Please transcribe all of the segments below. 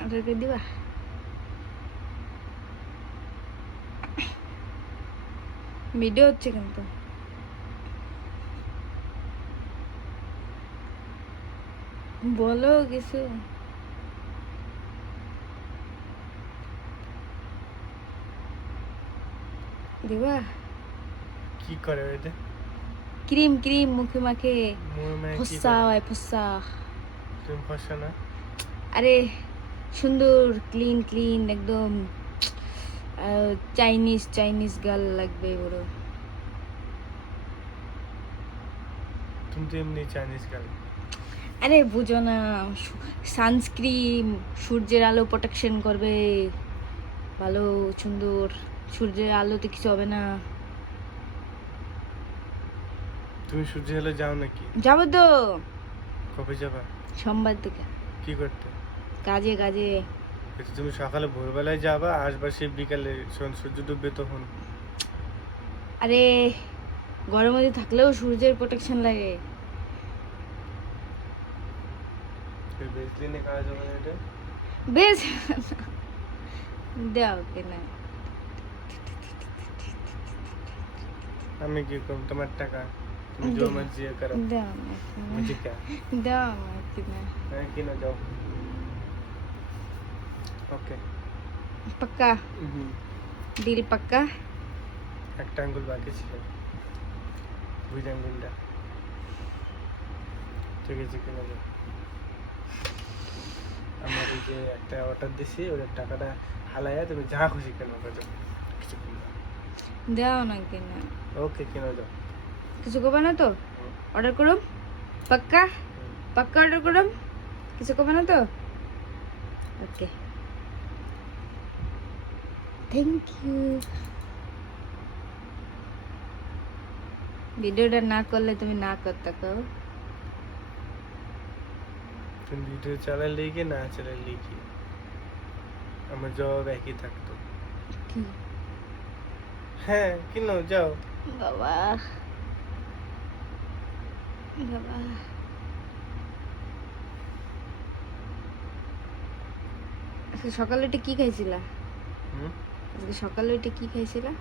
Order করে দিবা? Video হচ্ছে কিন্তু, বলো কিছু। দিবা? কি করে ওইটা? ক্রিম ক্রিম মুখে মাখে মুখে মাখে কি ফসা করে? হয় ফসা। তুমি ফসা না? আরে সুন্দর ক্লিন ক্লিন একদম চাইনিজ চাইনিজ গার্ল লাগবে বড়। তুমি তো এমনি চাইনিজ গার্ল। আরে বুঝো না, সানস্ক্রিন সূর্যের আলো প্রোটেকশন করবে, ভালো সুন্দর, সূর্যের আলোতে কিছু হবে না। তুমি সূর্য হলে যাও নাকি? যাবো তো, কবে যাবা? সোমবার থেকে। কি করতে? কাজে কাজে। এটা তুমি সকালে ভোরবেলায় যাবা, আসবা সেই বিকালে যখন সূর্য ডুববে তখন। আরে গরমের মধ্যে থাকলেও সূর্যের প্রোটেকশন লাগে। বেসলিনে খাওয়া যাবে না এটা? বেশ দাও কেনা। আমি কি করব? তোমার টাকা, তুমি जो मर्जी करो। দাও না मुझे क्या? দাও না কিনা। হ্যাঁ কিনা যাও। ওকে। পাক্কা? ডিল পাক্কা? একটা আঙ্গুল বাকি ছিল, বুঝ আঙ্গুলটা। ঠিক আছে কিনা যাও। আমার এই যে একটা অর্ডার দিছি, ওর টাকাটা হালায়া তুমি যা খুশি কেন করো, কিছু বলবো না। দাও না কিনা। ওকে কিনা যাও। কিছু করবে না তো? অর্ডার করুম? পাক্কা? পাক্কা অর্ডার করুম? কিছু করবে না তো? ওকে, থ্যাংক ইউ। ভিডিওটা না করলে তুমি না করতে কও। তুমি ভিডিও চালালে কি না চালালে কি, আমার জবাব একই থাকতো। কি? হ্যাঁ কিনো যাও। বাবা বাবা, আজকে সকালে উঠে কি খাইছিলা? আজকে সকালে উঠে কি খাইছিলা?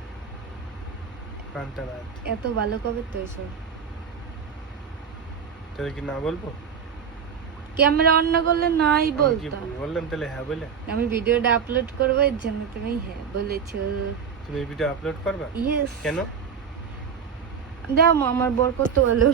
পান্তা ভাত। এত ভালো কবে তো এসব? তাহলে কি না বলবো? ক্যামেরা অন না করলে নাই আমি কি বলতাম। বললাম তাহলে হ্যাঁ বলে? আমি ভিডিওটা আপলোড করবো, এর জন্য তুমি হ্যাঁ বলেছো। তুমি এই ভিডিও আপলোড করবা? ইয়েস। কেন? দাও আমার বর কত ভালো।